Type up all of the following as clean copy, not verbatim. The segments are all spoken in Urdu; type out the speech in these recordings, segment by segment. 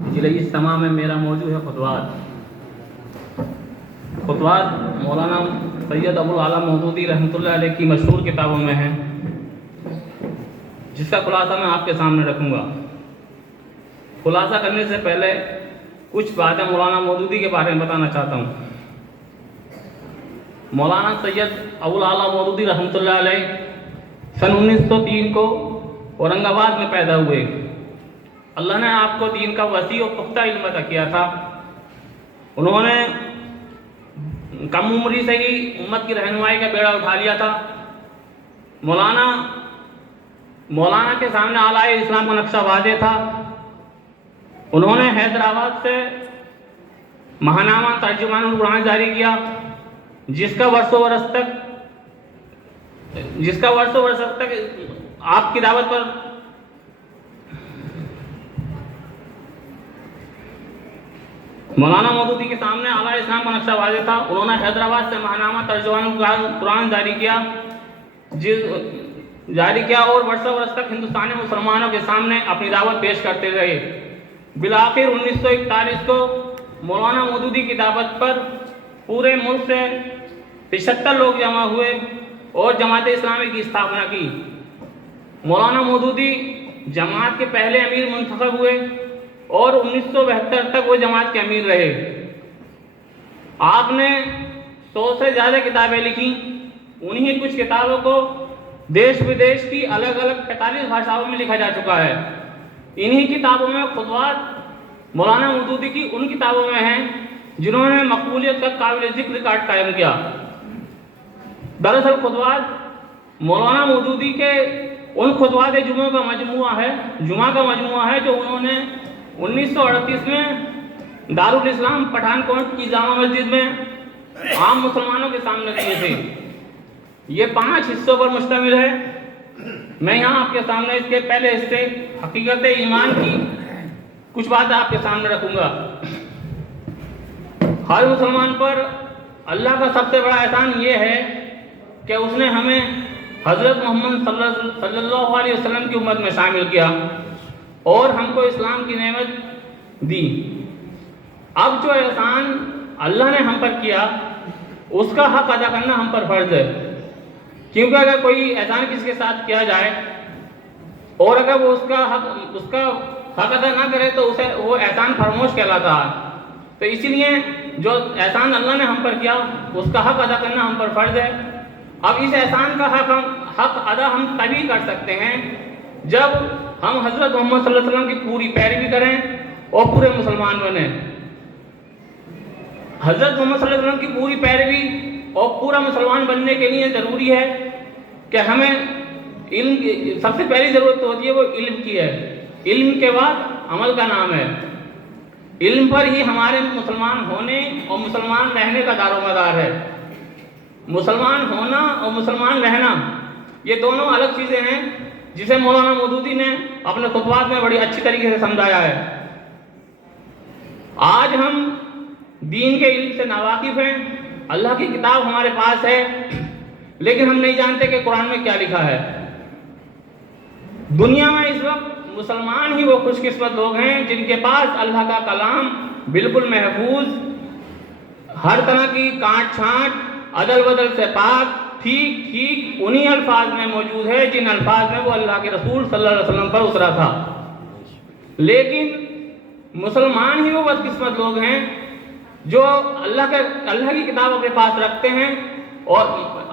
رئیس سما میں میرا موضوع ہے خطوات۔ خطوات مولانا سید ابو العالیٰ مودودی رحمۃ اللہ علیہ کی مشہور کتابوں میں ہیں، جس کا خلاصہ میں آپ کے سامنے رکھوں گا۔ خلاصہ کرنے سے پہلے کچھ باتیں مولانا مودودی کے بارے میں بتانا چاہتا ہوں۔ مولانا سید ابو العالیٰ مودودی رحمۃ اللہ علیہ سن 1903 کو اورنگ آباد میں پیدا ہوئے۔ اللہ نے آپ کو دین کا وسیع و پختہ علم عطا کیا تھا۔ انہوں نے کم عمری سے ہی امت کی رہنمائی کا بیڑا اٹھا لیا تھا۔ مولانا کے سامنے اعلیٰ اسلام کا نقشہ واضح تھا۔ انہوں نے حیدرآباد سے ماہنامہ ترجمان القرآن جاری کیا، جس کا ورث و ورث تک آپ کی دعوت پر مولانا مودودی کے سامنے اعلیٰ اسلام کا نقشہ واضح تھا۔ انہوں نے حیدرآباد سے ماہنامہ ترجمان القرآن جاری کیا اور برسوں برس تک ہندوستانی مسلمانوں کے سامنے اپنی دعوت پیش کرتے رہے۔ بالآخر 1941 کو مولانا مودودی کی دعوت پر پورے ملک سے 75 لوگ جمع ہوئے اور جماعت اسلامی کی استھاپنا کی۔ مولانا مودودی جماعت کے پہلے امیر منتخب ہوئے اور 1972 تک وہ جماعت کے امیر رہے۔ آپ نے 100 سے زیادہ کتابیں لکھی۔ انہی کچھ کتابوں کو دیش ودیش کی الگ الگ 45 بھاشاؤں میں لکھا جا چکا ہے۔ انہی کتابوں میں خطوات مولانا مودودی کی ان کتابوں میں ہیں جنہوں نے مقبولیت کا قابل ذکر ریکارڈ قائم کیا۔ دراصل خطوات مولانا مودودی کے ان خطوات جمعہ کا مجموعہ ہے جو انہوں نے 1938 میں دارالاسلام پٹھان کوٹ کی جامع مسجد میں عام مسلمانوں کے سامنے دیے تھے۔ یہ 5 حصوں پر مشتمل ہے۔ میں یہاں آپ کے سامنے اس کے پہلے حصے حقیقت ایمان کی کچھ باتیں آپ کے سامنے رکھوں گا۔ ہر مسلمان پر اللہ کا سب سے بڑا احسان یہ ہے کہ اس نے ہمیں حضرت محمد صلی اللہ علیہ وسلم کی امت میں شامل کیا اور ہم کو اسلام کی نعمت دی۔ اب جو احسان اللہ نے ہم پر کیا اس کا حق ادا کرنا ہم پر فرض ہے، کیونکہ اگر کوئی احسان کسی کے ساتھ کیا جائے اور اگر وہ اس کا حق ادا نہ کرے تو اسے وہ احسان فراموش کہلاتا ہے۔ تو اسی لیے جو احسان اللہ نے ہم پر کیا اس کا حق ادا کرنا ہم پر فرض ہے۔ اب اس احسان کا حق ادا ہم تبھی کر سکتے ہیں جب ہم حضرت محمد صلی اللہ علیہ وسلم کی پوری پیروی کریں اور پورے مسلمان بنیں۔ حضرت محمد صلی اللہ علیہ وسلم کی پوری پیروی اور پورا مسلمان بننے کے لیے ضروری ہے کہ ہمیں علم کی سب سے پہلی ضرورت ہوتی ہے، وہ علم کی ہے۔ علم کے بعد عمل کا نام ہے۔ علم پر ہی ہمارے مسلمان ہونے اور مسلمان رہنے کا دار و مدار ہے۔ مسلمان ہونا اور مسلمان رہنا یہ دونوں الگ چیزیں ہیں، جسے مولانا مودودی نے اپنے خطبات میں بڑی اچھی طریقے سے سمجھایا ہے۔ آج ہم دین کے علم سے ناواقف ہیں، اللہ کی کتاب ہمارے پاس ہے، لیکن ہم نہیں جانتے کہ قرآن میں کیا لکھا ہے۔ دنیا میں اس وقت مسلمان ہی وہ خوش قسمت لوگ ہیں جن کے پاس اللہ کا کلام بالکل محفوظ، ہر طرح کی کاٹ چھانٹ عدل بدل سے پاک، ٹھیک انہی الفاظ میں موجود ہے جن الفاظ میں وہ اللہ کے رسول صلی اللہ علیہ وسلم پر اترا تھا۔ لیکن مسلمان ہی وہ بدقسمت لوگ ہیں جو اللہ کی کتاب اپنے پاس رکھتے ہیں اور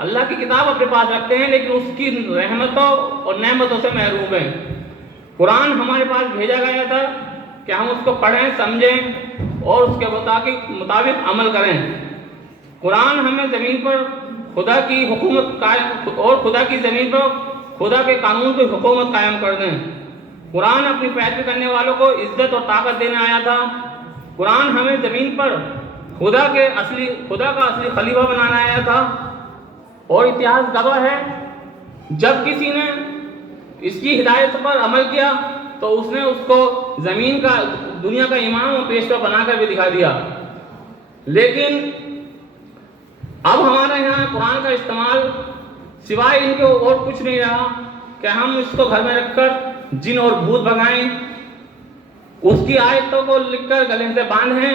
اللہ کی کتاب اپنے پاس رکھتے ہیں لیکن اس کی رحمتوں اور نعمتوں سے محروم ہیں۔ قرآن ہمارے پاس بھیجا گیا تھا کہ ہم اس کو پڑھیں، سمجھیں اور اس کے مطابق عمل کریں۔ قرآن ہمیں زمین پر خدا کی حکومت قائم اور خدا کی زمین پر خدا کے قانون کی حکومت قائم کر دیں۔ قرآن اپنی پیروی کرنے والوں کو عزت اور طاقت دینے آیا تھا۔ قرآن ہمیں زمین پر خدا کا اصلی خلیفہ بنانا آیا تھا، اور اتہاس گواہ ہے جب کسی نے اس کی ہدایت پر عمل کیا تو اس نے اس کو دنیا کا امام اور پیشوا بنا کر بھی دکھا دیا۔ لیکن اب ہمارے یہاں قرآن کا استعمال سوائے ان کے اور کچھ نہیں رہا کہ ہم اس کو گھر میں رکھ کر جن اور بھوت بھگائیں اس کی آیتوں کو لکھ کر گلے سے باندھیں،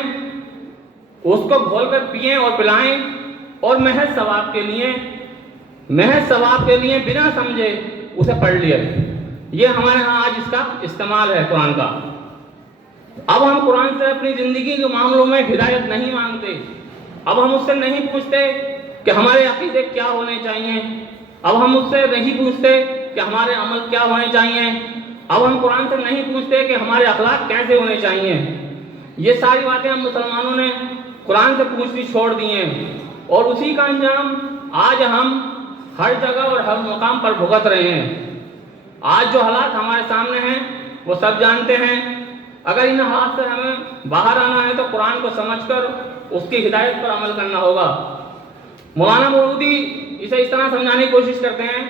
اس کو گھول کر پئیں اور پلائیں، اور محض ثواب کے لیے بنا سمجھے اسے پڑھ لیا۔ یہ ہمارے ہاں آج اس کا استعمال ہے قرآن کا۔ اب ہم قرآن سے اپنی زندگی کے معاملوں میں ہدایت نہیں مانگتے، اب ہم اس سے نہیں پوچھتے کہ ہمارے عقیدے کیا ہونے چاہیے، اب ہم اس سے نہیں پوچھتے کہ ہمارے عمل کیا ہونے چاہیے، اب ہم قرآن سے نہیں پوچھتے کہ ہمارے اخلاق کیسے ہونے چاہیے۔ یہ ساری باتیں ہم مسلمانوں نے قرآن سے پوچھنی چھوڑ دی ہیں، اور اسی کا انجام آج ہم ہر جگہ اور ہر مقام پر بھگت رہے ہیں۔ آج جو حالات ہمارے سامنے ہیں وہ سب جانتے ہیں۔ اگر ان حالات سے ہمیں باہر آنا ہے تو قرآن کو سمجھ کر اس کی ہدایت پر عمل کرنا ہوگا۔ مولانا مودودی اسے اس طرح سمجھانے کی کوشش کرتے ہیں،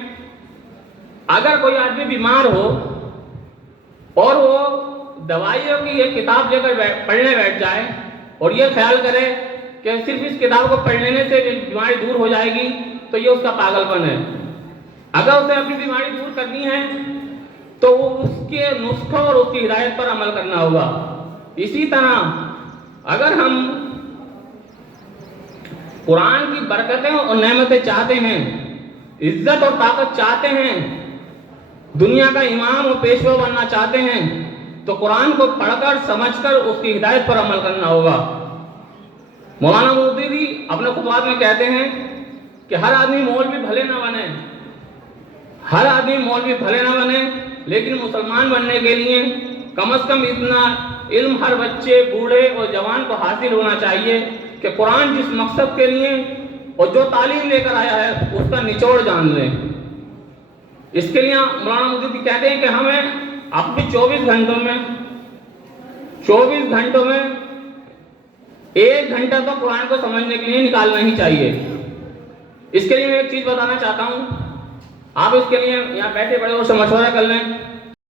اگر کوئی آدمی بیمار ہو اور وہ دوائیوں کی ایک کتاب لے کر پڑھنے بیٹھ جائے اور یہ خیال کرے کہ صرف اس کتاب کو پڑھ لینے سے بیماری دور ہو جائے گی، تو یہ اس کا پاگل پن ہے۔ اگر اسے اپنی بیماری دور کرنی ہے تو وہ اس کے نسخوں اور اس کی ہدایت پر عمل کرنا ہوگا۔ اسی طرح اگر ہم قرآن کی برکتیں اور نعمتیں چاہتے ہیں، عزت اور طاقت چاہتے ہیں، دنیا کا امام اور پیشوا بننا چاہتے ہیں، تو قرآن کو پڑھ کر سمجھ کر اس کی ہدایت پر عمل کرنا ہوگا۔ مولانا مودودی بھی اپنے خطبات میں کہتے ہیں کہ ہر آدمی مولوی بھلے نہ بنے، لیکن مسلمان بننے کے لیے کم از کم اتنا علم ہر بچے، بوڑھے اور جوان کو حاصل ہونا چاہیے کہ قرآن جس مقصد کے لیے اور جو تعلیم لے کر آیا ہے اس کا نچوڑ جان لیں۔ اس کے لیے مولانا مودودی کہتے ہیں کہ ہمیں اپنے 24 گھنٹوں میں 1 گھنٹہ تو قرآن کو سمجھنے کے لیے نکالنا ہی چاہیے۔ اس کے لیے میں ایک چیز بتانا چاہتا ہوں، آپ اس کے لیے یہاں بیٹھے بڑے اور سے مشورہ کر لیں۔